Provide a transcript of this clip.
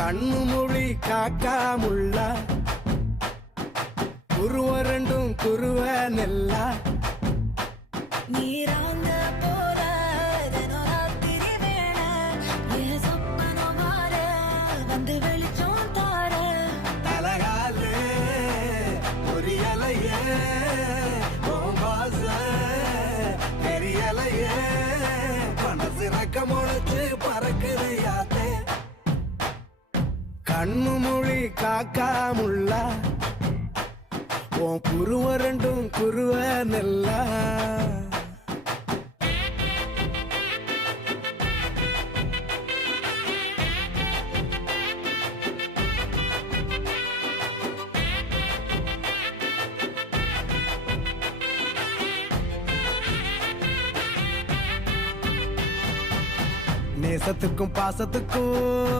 கண்ணு மொழி காக்காமுள்ள குருவ ரெண்டும் குருவ நெல்லா நீராங்க போல தினராத்திரி வேண என் சொப்பனோ மாற வந்து வெளிச்சம் தார தலகாலே பொரியலையே ஓம்பாச பெரியலையே மனசு ரக்க முளைச்சு பறக்குது யாத்தே கண்ணு மொழி காக்காமுள்ள உன் குருவ ரெண்டும் குருவ நெல்லா நேசத்துக்கும் பாசத்துக்கும்